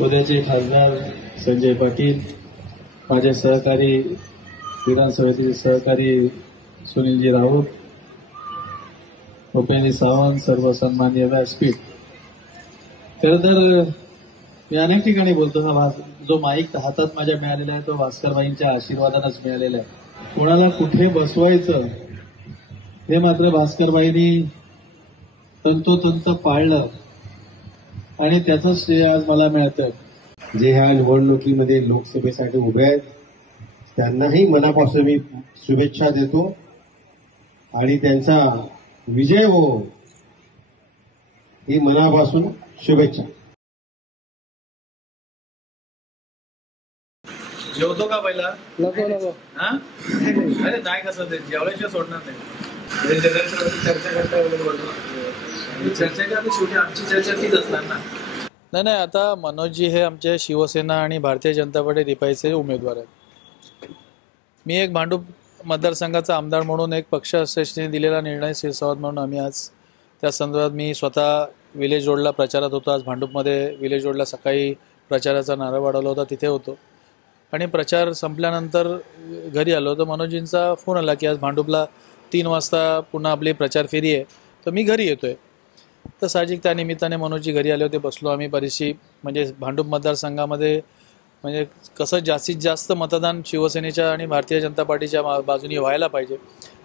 उद्याचे खासदार संजय पाटील, माझे सहकारी विधानसभेचे सहकारी सुनीलजी राऊत, भूपेंद्र सावंत, सर्व सन्माननीय व्यासपीठ. खरं तर मी अनेक ठिकाणी बोलतो हा जो माईक हातात माझ्या मिळालेला आहे तो भास्करबाईंच्या आशीर्वादानंच मिळालेला आहे. कोणाला कुठे बसवायचं हे मात्र भास्करबाईंनी तंतोतंत पाळलं आणि त्याचं श्रेय आज मला मिळतं. जे ह्या निवडणुकीमध्ये लोकसभेसाठी उभे आहेत त्यांनाही मनापासून मी शुभेच्छा देतो आणि त्यांचा विजय हो ही मनापासून शुभेच्छा. जेवतो का पहिला? नको हा अरे नाही कसं ते जेवल्याशिवाय सोडणार नाही. चर्चा करता वगैरे चर्चा का शेवटी आमची चर्चा तीच असणार ना. नाही आता मनोजजी हे आमचे शिवसेना आणि भारतीय जनता पार्टी रिपाईचे उमेदवार आहेत. मी एक भांडूप मतदारसंघाचा आमदार म्हणून एक पक्ष अध्यक्षांनी दिलेला निर्णय शिरसावत म्हणून आम्ही आज त्या संदर्भात मी स्वतः विलेज रोडला प्रचारात होतो. आज भांडूपमध्ये विलेज रोडला सकाळी प्रचाराचा नारळ वाढवला होता, तिथे होतो आणि प्रचार संपल्यानंतर घरी आलो तर मनोजींचा फोन आला की आज भांडूपला 3 वाजता पुन्हा आपली प्रचार फेरी आहे तर मी घरी येतोय. तर साहजिक त्या निमित्ताने मनोजी घरी आले होते, बसलो आम्ही. बरीचशी म्हणजे भांडूप मतदारसंघामध्ये म्हणजे कसं जास्तीत जास्त मतदान शिवसेनेच्या आणि भारतीय जनता पार्टीच्या बाजूने व्हायला पाहिजे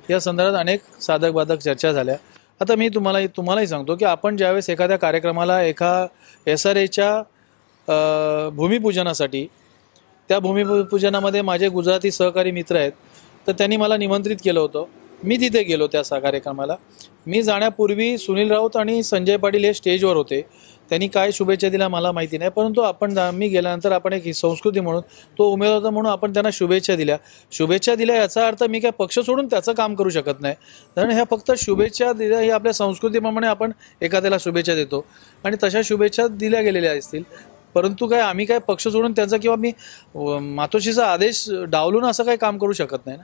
या संदर्भात अनेक साधक बाधक चर्चा झाल्या. आता मी तुम्हालाही सांगतो की आपण ज्यावेळेस एखाद्या कार्यक्रमाला SRAच्या भूमिपूजनासाठी त्या भूमिपूजनामध्ये माझे गुजराती सहकारी मित्र आहेत तर त्यांनी मला निमंत्रित केलं होतं. मी तिथे गेलो त्या कार्यक्रमाला. मी जाण्यापूर्वी सुनील राऊत आणि संजय पाटील हे स्टेजवर होते. त्यांनी काय शुभेच्छा दिल्या मला माहिती नाही, परंतु मी गेल्यानंतर आपण एक संस्कृती म्हणून तो उमेदवार होता म्हणून आपण त्यांना शुभेच्छा दिल्या याचा अर्थ मी काय पक्ष सोडून त्याचं काम करू शकत नाही. कारण ह्या फक्त शुभेच्छा दिल्या ही आपल्या संस्कृतीप्रमाणे आपण एखाद्याला शुभेच्छा देतो आणि तशा शुभेच्छा दिल्या गेलेल्या असतील. परंतु काय आम्ही काय पक्ष सोडून त्यांचा किंवा मी मातोश्रीचा आदेश डावलून असं काही काम करू शकत नाही ना.